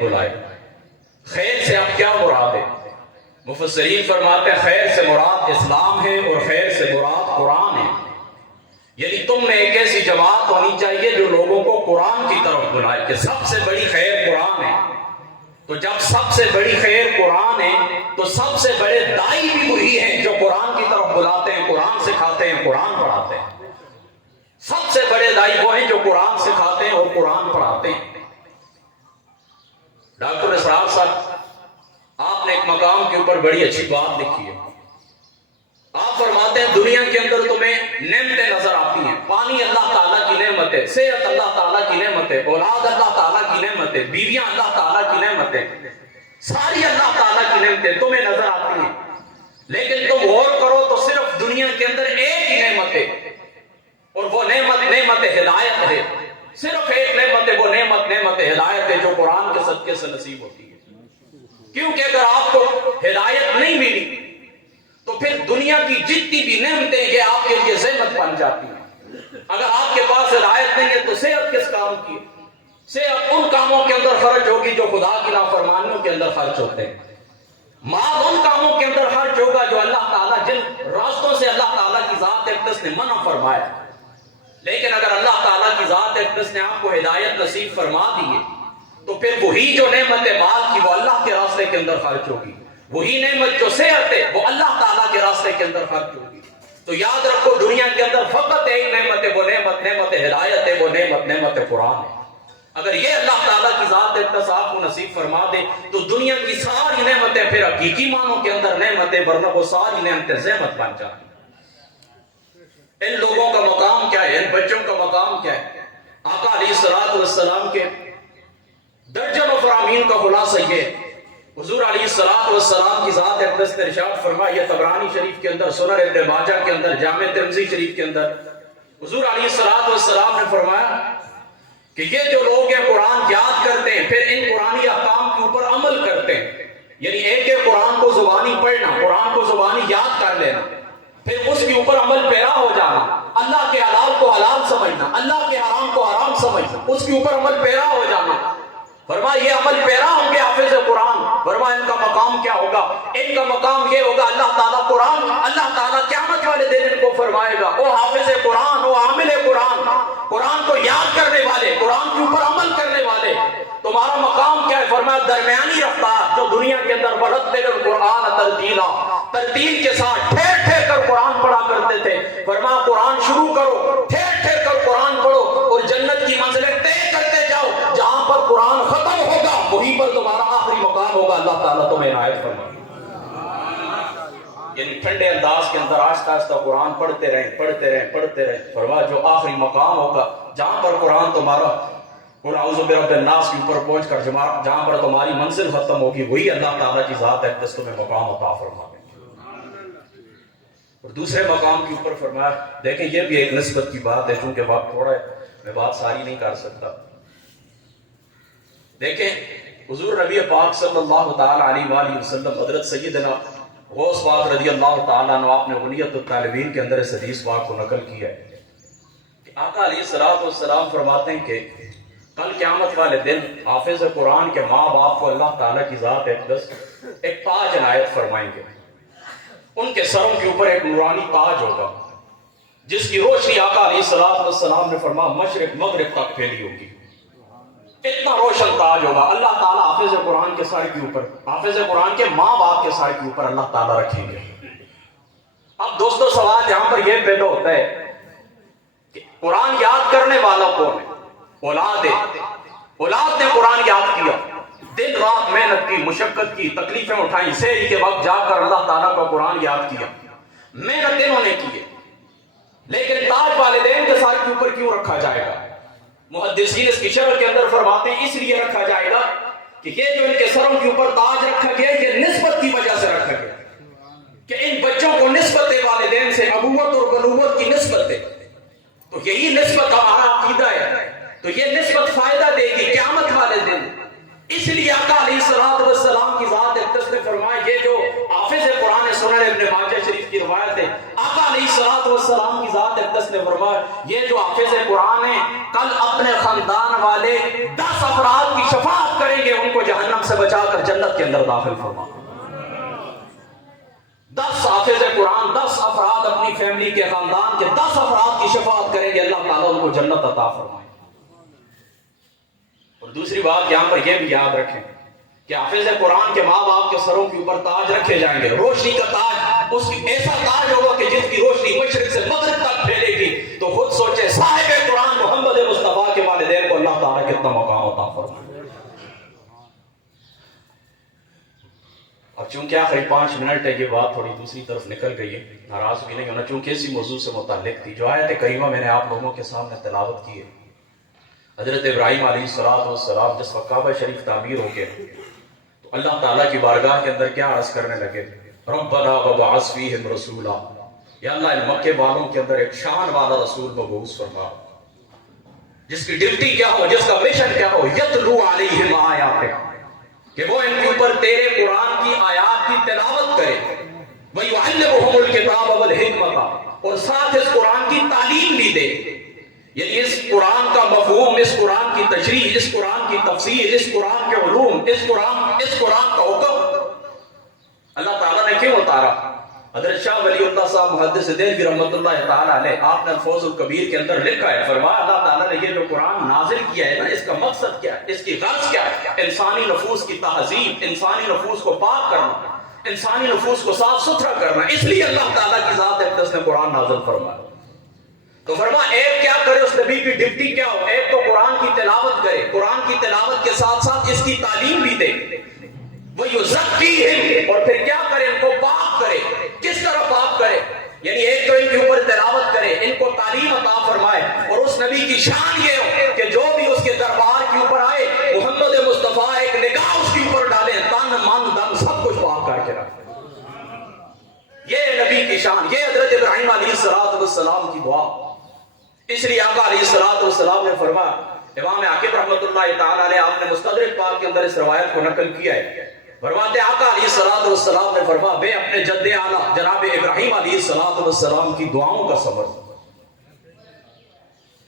بلائے۔ خیر سے اب کیا مراد ہے؟ مفسرین فرماتے ہیں خیر سے مراد اسلام ہے اور خیر سے مراد قرآن ہے۔ یعنی تم میں ایک ایسی جماعت ہونی چاہیے جو لوگوں کو قرآن کی طرف بلائے کہ سب سے بڑی خیر قرآن ہے۔ تو جب سب سے بڑی خیر قرآن ہے تو سب سے بڑے دائی بھی وہی ہیں جو قرآن کی طرف بلاتے ہیں، قرآن سکھاتے ہیں، قرآن پڑھاتے ہیں۔ سب سے بڑے دائی وہ ہیں جو قرآن سکھاتے ہیں اور قرآن پڑھاتے ہیں۔ ڈاکٹر اسرار صاحب، آپ نے ایک مقام کے اوپر بڑی اچھی بات لکھی ہے۔ آپ فرماتے ہیں دنیا کے اندر تمہیں نعمتیں نظر آتی ہیں، پانی اللہ تعالیٰ کی نعمت ہے، صحت اللہ تعالیٰ کی نعمت ہے، اولاد اللہ تعالیٰ کی نعمت ہے، بیویاں اللہ تعالیٰ کی نعمت ہے، ساری اللہ تعالیٰ کی نعمتیں تمہیں نظر آتی ہیں۔ لیکن تم غور کرو تو صرف دنیا کے اندر ایک ہی نعمت ہے اور وہ نعمت ہدایت ہے۔ صرف ایک نعمت ہے، وہ نعمت ہدایت ہے جو قرآن کے صدقے سے نصیب ہوتی ہے۔ کیونکہ اگر آپ کو ہدایت نہیں ملی تو پھر دنیا کی جتنی بھی نعمتیں یہ آپ کے لیے زحمت بن جاتی ہیں۔ اگر آپ کے پاس ہدایت نہیں ہے تو صحت کس کام کی؟ صحت ان کاموں کے اندر خرچ ہوگی جو خدا کی نافرمانیوں کے اندر خرچ ہوتے ہیں۔ مال ان کاموں کے اندر خرچ ہوگا جو اللہ تعالیٰ جن راستوں سے اللہ تعالیٰ کی ذات اقدس نے منع فرمایا۔ لیکن اگر اللہ تعالیٰ کی ذات اقدس نے آپ کو ہدایت نصیب فرما دی ہے تو پھر وہی جو نعمت مال کی وہ اللہ کے راستے کے اندر خرچ ہوگی، وہی نعمت جو صحت ہے وہ اللہ تعالیٰ کے راستے کے اندر خرچ ہوگی۔ تو یاد رکھو دنیا کے اندر فقط ایک نعمت ہے، وہ نعمت ہدایت ہے، وہ نعمت قرآن ہے۔ اگر یہ اللہ تعالیٰ کی ذات اقدس آپ کو نصیب فرما دے تو دنیا کی ساری نعمتیں پھر حقیقی معنوں کے اندر نعمتیں، ورنہ وہ ساری نعمتیں زحمت بن جاتی ہیں۔ ان لوگوں کا مقام کیا ہے؟ ان بچوں کا مقام کیا ہے؟ آقا علیہ الصلوۃ والسلام کے درجن و فرامین کا خلاصہ یہ ہے۔ حضور علیہ الصلوۃ والسلام کی ذات اقدس نے ارشاد فرمایا، یہ طبرانی شریف کے اندر، سنن ابن ماجہ کے اندر، جامع ترمذی شریف کے اندر، حضور علیہ الصلوۃ والسلام نے فرمایا کہ یہ جو لوگ ہیں قرآن یاد کرتے ہیں پھر ان قرآنی احکام کے اوپر عمل کرتے ہیں، یعنی ایک ایک قرآن کو زبانی پڑھنا، قرآن کو زبانی یاد کر لینا، پھر اس کے اوپر عمل پیرا ہو جانا، اللہ کے حلال کو حلال سمجھنا، اللہ کے حرام کو حرام سمجھنا، اس کے اوپر عمل پیرا ہو جانا۔ فرمایا یہ عمل پیرا ہوں گے حافظ قرآن، فرمایا ان کا مقام کیا ہوگا؟ ان کا مقام یہ ہوگا اللہ تعالیٰ اللہ تعالیٰ قیامت والے دن ان کو فرمائے گا، او حافظ قرآن، او عامل قرآن، قرآن کو یاد کرنے والے، قرآن کے اوپر عمل کرنے والے، تمہارا مقام کیا ہے؟ فرمایا درمیانی رفتار، جو دنیا کے اندر ورتل القرآن ترتیلا، ترتیل کے ساتھ ٹھہر ٹھہر کر قرآن پڑھا کرتے تھے۔ فرمایا قرآن شروع کرو، ٹھہر ٹھہر کر قرآن پڑھو اور جنت کی منزلیں طے کرتے جاؤ، جہاں پر قرآن ختم ہوگا وہیں پر تمہارا آخری مقام ہوگا۔ اللہ تعالیٰ تمہیں عنایت فرمائے۔ یعنی ٹھنڈے انداز کے اندر آہستہ آہستہ قرآن پڑھتے رہیں۔ فرمایا جو آخری مقام ہوگا جہاں پر قرآن تمہارا قل اعوذ برب الناس کے اوپر پہنچ کر جہاں پر تمہاری منزل ختم ہوگی وہی اللہ تعالیٰ کی ذات اقدس تمہیں مقام عطا فرمائے۔ اور دوسرے مقام کے اوپر فرمایا، دیکھیں یہ بھی ایک نسبت کی بات ہے، چونکہ وقت تھوڑا ہے میں بات ساری نہیں کر سکتا۔ دیکھیں حضور نبی پاک صلی اللہ تعالیٰ علیہ وآلہ وسلم، حضرت سیدنا غوث پاک رضی اللہ تعالیٰ عنہ، آپ نے غنیت الطالبین کے اندر اس حدیث پاک کو نقل کیا ہے کہ آقا علیہ الصلوۃ والسلام فرماتے ہیں کہ کل قیامت والے دن حافظ قرآن کے ماں باپ کو اللہ تعالیٰ کی ذات اقدس ایک تاج عنایت فرمائیں گے۔ ان کے سروں کے اوپر ایک نورانی تاج ہوگا جس کی روشنی آقا علیہ الصلوۃ والسلام نے فرمایا مشرق مغرب تک پھیلی ہوگی۔ اتنا روشن تاج ہوگا، اللہ تعالیٰ حافظ قرآن کے سر کے اوپر، حافظ قرآن کے ماں باپ کے سر کے اوپر اللہ تعالیٰ رکھیں گے۔ اب دوستو سوال یہاں پر یہ پیدا ہوتا ہے کہ قرآن یاد کرنے والا کون ہے؟ اولاد ہے۔ اولاد نے قرآن یاد کیا، دن رات محنت کی، مشقت کی، تکلیفیں اٹھائیں، سحری کے وقت جا کر اللہ تعالیٰ کا قرآن یاد کیا، محنت انہوں نے کی ہے، لیکن تاج والدین کے سر کے اوپر کیوں رکھا جائے گا؟ محدثین اس کی شرح کے اندر فرماتے ہیں اس لیے رکھا جائے گا کہ یہ جو ان کے سروں کے اوپر تاج رکھا گیا یہ نسبت کی وجہ سے رکھا گیا کہ ان بچوں کو نسبت والدین سے ابوت اور بنوت کی نسبت ہے، تو یہی نسبت ہمارا عقیدہ ہے، تو یہ نسبت فائدہ دے گی قیامت والے دن۔ اس لیے آقا علیہ الصلوۃ والسلام کی ذات اقدس نے فرمایا، یہ جو حافظ قرآن سنن ابن ماجہ شریف کی روایت ہے، آقا علیہ الصلوۃ والسلام کی ذات اقدس نے فرمایا یہ جو حافظ قرآن ہے کل اپنے خاندان والے 10 افراد کی شفاعت کریں گے، ان کو جہنم بچا کر جنت کے اندر داخل فرما. 10 حافظ قرآن 10 افراد اپنی فیملی کے خاندان کے 10 افراد کی شفاعت کریں گے, اللہ تعالیٰ ان کو جنت عطا فرمائے. اور دوسری بات یہاں پر یہ بھی یاد رکھیں کہ حافظ قرآن کے ماں باپ کے سروں کے اوپر تاج رکھے جائیں گے, روشنی کا تاج, اس کی ایسا تاج ہوگا کہ جس کی روشنی مشرق سے مغرب تک پھیلے گی. تو خود سوچے صاحب قرآن محمد مصطفیٰ کے والدین کو اللہ تعالیٰ کتنا مقام عطا فرمائے. اور چونکہ آخری 5 منٹ ہے, یہ بات تھوڑی دوسری طرف نکل گئی ہے, ناراض بھی نہیں ہونا, چونکہ اسی موضوع سے متعلق تھی. جو آیت کریمہ میں نے آپ لوگوں کے سامنے تلاوت کی ہے, حضرت ابراہیم علیہ السلام جس وقت کعبہ شریف تعمیر ہو گیا تو اللہ تعالیٰ کی بارگاہ کے اندر کیا عرض کرنے لگے, ربنا وبعث فیہم رسولا, یا اللہ ان مکے والوں کے اندر ایک شان والا رسول مبعوث فرما, جس کی ڈیوٹی کیا ہو, جس کا مشن کیا ہو, یتلو علیہم آیاتک, کہ وہ ان کے اوپر تیرے قرآن کی آیات کی تلاوت کرے, وَيُعَلِّمُهُمُ الْكِتَابَ وَالْحِکْمَةَ, اور ساتھ اس قرآن کی تعلیم بھی دے. یعنی اس قرآن کا مفہوم, اس قرآن کی تشریح, اس قرآن کی تفسیر, اس قرآن کے علوم, اس قرآن کا حکم اللہ تعالیٰ نے کیوں اتارا. حضرت شاہ ولی اللہ صاحب محدث دہلوی رحمۃ اللہ تعالیٰ علیہ, آپ نے الفوز الکبیر کے اندر لکھا ہے, فرمایا اللہ تعالیٰ نے یہ جو قرآن نازل کیا ہے نا, اس کا مقصد کیا ہے, اس کی غرض کیا ہے, انسانی نفوس کی تہذیب, انسانی نفوس کو پاک کرنا, انسانی نفوس کو صاف ستھرا کرنا. اس لیے اللہ تعالیٰ کی ذات اقدس نے قرآن نازل فرمایا. تو فرمایا ایک کیا کرے, اس نبی کی ڈیوٹی کیا ہو, ایک تو قرآن کی تلاوت کرے, قرآن کی تلاوت کے ساتھ ساتھ اس کی تعلیم بھی دے, وَيُزَكِّيهِمْ, اور پھر کیا کرے, ان کو پاک کرے. کس طرح پاک کرے, یعنی ایک تو ان کے اوپر تلاوت کرے, ان کو تعلیم عطا فرمائے, اور اس نبی کی شان یہ ہو کہ جو بھی اس کے دربار کے اوپر آئے محمد مصطفیٰ ایک نگاہ اس کے اوپر ڈالے, تن من دم سب کچھ پاک کر کے رکھے. یہ نبی کی شان, یہ حضرت ابراہیم علیہ السلام کی دعا. اس لیے آقا علیہ السلام نے فرمایا, امام حاکم رحمۃ اللہ تعالیٰ علیہ, آپ نے مستدرک پاک کے اندر اس روایت کو نقل کیا ہے, فرماتے آقا علیہ السلام نے فرمایا, میں اپنے جد اعلیٰ جناب ابراہیم علیہ السلام کی دعاؤں کا صبر.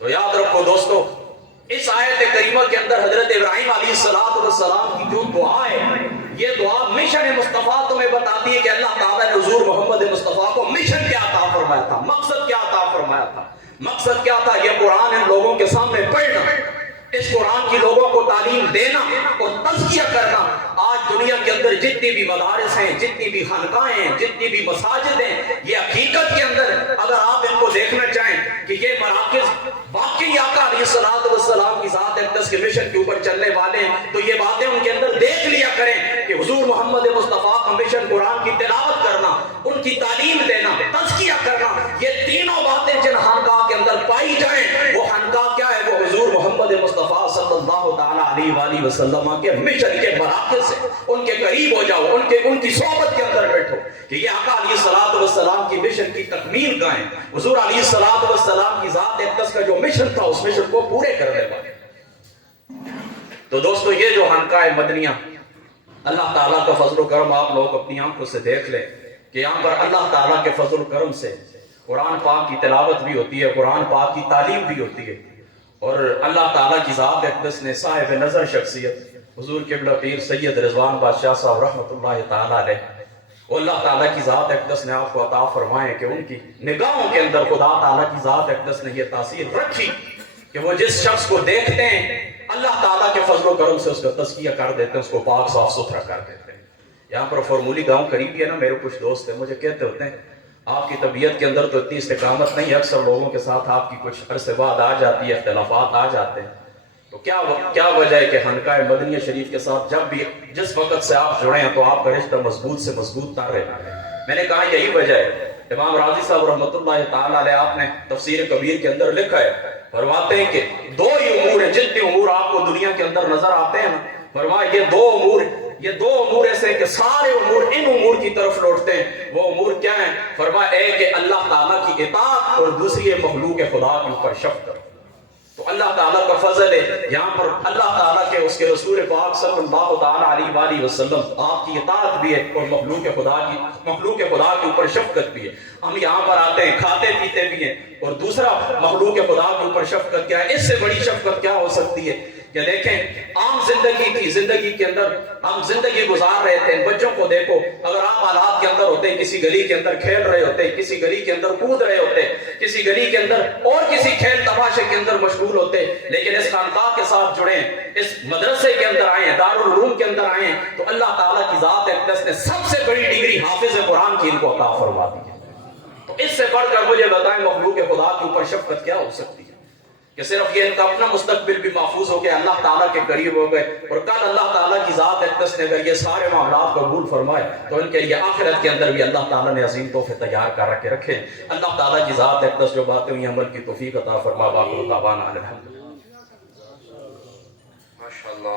تو یاد رکھو دوستو, اس آیت کریمہ کے اندر حضرت ابراہیم علیہ السلام کی جو دعا ہے, یہ دعا مشن مصطفیٰ تمہیں بتاتی ہے کہ اللہ تعالیٰ نے حضور محمد مصطفیٰ کو مشن کیا عطا فرمایا تھا, مقصد کیا عطا فرمایا تھا. مقصد کیا تھا, یہ قرآن ان لوگوں کے سامنے پڑھنا, اس قرآن کی لوگوں کو تعلیم دینا اور تزکیہ کرنا. آج دنیا کے اندر جتنی بھی مدارس ہیں, جتنی بھی خانقاہیں ہیں, جتنی بھی مساجد ہیں, یہ حقیقت کے اندر اگر آپ ان کو دیکھنا چاہیں کہ یہ مراکز واقعی آقا علیہ السلام کی ذات اقدس کے مشن کے اوپر چلنے والے ہیں, تو یہ باتیں ان کے اندر دیکھ لیا کریں کہ حضور محمد مصطفیٰ کا مشن قرآن کی تلاوت کرنا, ان کی تعلیم دینا, تزکیہ کرنا, یہ تینوں باتیں جن خانقاہ کے اندر پائی جائیں, وہ خانقاہ کیا ہے, وہ حضور محمد مصطفیٰ صلی اللہ تعالیٰ علیہ وآلہ وسلم کے مشن کے مراکز سے ان کے قریب ہو جاؤ, ان کی صحبت کے اندر بیٹھو کہ یہ آقا علیہ السلام کی مشن کی تکمیل کا ہے. حضور علیہ السلام کی ذات اقدس کا جو مشن تھا, اس مشن کو پورے کرنے والے. تو دوستو, یہ جو خانقاہ مدنیہ, اللہ تعالیٰ کا فضل و کرم آپ لوگ اپنی آنکھوں سے دیکھ لیں کہ یہاں پر اللہ تعالیٰ کے فضل و کرم سے قرآن پاک کی تلاوت بھی ہوتی ہے, قرآن پاک کی تعلیم بھی ہوتی ہے, اور اللہ تعالیٰ کی ذات اقدس نے صاحب نظر شخصیت حضور قبلہ پیر سید رضوان بادشاہ صاحب رحمۃ اللہ تعالیٰ علیہ, اور اللہ تعالیٰ کی ذات اقدس نے آپ کو عطا فرمائے کہ ان کی نگاہوں کے اندر خدا تعالیٰ کی ذات اقدس نے یہ تاثیر رکھی کہ وہ جس شخص کو دیکھتے ہیں اللہ تعالیٰ کے فضل و کرم سے اس کا تزکیہ کر دیتے ہیں, اس کو پاک صاف ستھرا کر دیتے ہیں. یہاں پر فرمولی گاؤں قریبی ہے نا, میرے کچھ دوست ہیں, مجھے کہتے ہوتے ہیں آپ کی طبیعت کے اندر تو اتنی استقامت نہیں ہے, اکثر لوگوں کے ساتھ آپ کی کچھ عرصے بعد آ جاتی ہے, اختلافات آ جاتے ہیں, تو کیا وجہ ہے کہ خانقاہ مدنیہ شریف کے ساتھ جب بھی جس وقت سے آپ جڑے ہیں تو آپ کا رشتہ مضبوط سے مضبوط تر رہے. میں نے کہا یہی وجہ ہے. امام راضی صاحب رحمۃ اللہ تعالیٰ علیہ, آپ نے تفسیر کبیر کے اندر لکھا ہے, فرماتے ہیں کہ 2 ہی امور ہیں, جتنے امور آپ کو دنیا کے اندر نظر آتے ہیں, فرمایا یہ دو امور ایسے کہ سارے امور ان امور کی طرف لوٹتے ہیں. وہ امور کیا ہیں؟ فرمایا ایک ہے اللہ تعالیٰ کی اطاعت, اور دوسری ہے مخلوق خدا کے اوپر شفقت. تو اللہ تعالیٰ کا فضل ہے یہاں پر اللہ تعالیٰ کے اس کے رسول پاک صلی اللہ تعالیٰ علیہ وآلہ وسلم آپ کی اطاعت بھی ہے, اور مخلوق خدا کے اوپر شفقت بھی ہے. ہم یہاں پر آتے ہیں, کھاتے پیتے بھی ہیں, اور دوسرا مخلوق خدا کے اوپر شفقت کیا ہے؟ اس سے بڑی شفقت کیا ہو سکتی ہے کہ دیکھیں عام زندگی تھی، زندگی کے اندر ہم زندگی گزار رہے تھے. بچوں کو دیکھو، اگر عام حالات کے اندر ہوتے، کسی گلی کے اندر کھیل رہے ہوتے، کسی گلی کے اندر کود رہے ہوتے، کسی گلی کے اندر اور کسی کھیل تماشے کے اندر مشغول ہوتے، لیکن اس خانقاہ کے ساتھ جڑیں، اس مدرسے کے اندر آئیں، دارالعلوم کے اندر آئیں، تو اللہ تعالیٰ کی ذات اقدس نے سب سے بڑی ڈگری حافظ قرآن کی ان کو عطا فرما دی ہے. تو اس سے بڑھ کر مجھے بتائیں مخلوق خدا کے اوپر شفقت کیا ہو سکتی ہے کہ صرف یہ ان کا اپنا مستقبل بھی محفوظ ہو گیا، اللہ تعالیٰ کے قریب ہو گئے، اور کل اللہ تعالیٰ کی ذات اقدس نے اگر یہ سارے معاملات قبول فرمائے تو ان کے لیے آخرت کے اندر بھی اللہ تعالیٰ نے عظیم تحفے تیار کر کے رکھے. اللہ تعالیٰ کی ذات اقدس جو باتیں ہوئی عمل کی توفیق عطا فرما. باقی دعوانا الحمدللہ. ماشاءاللہ.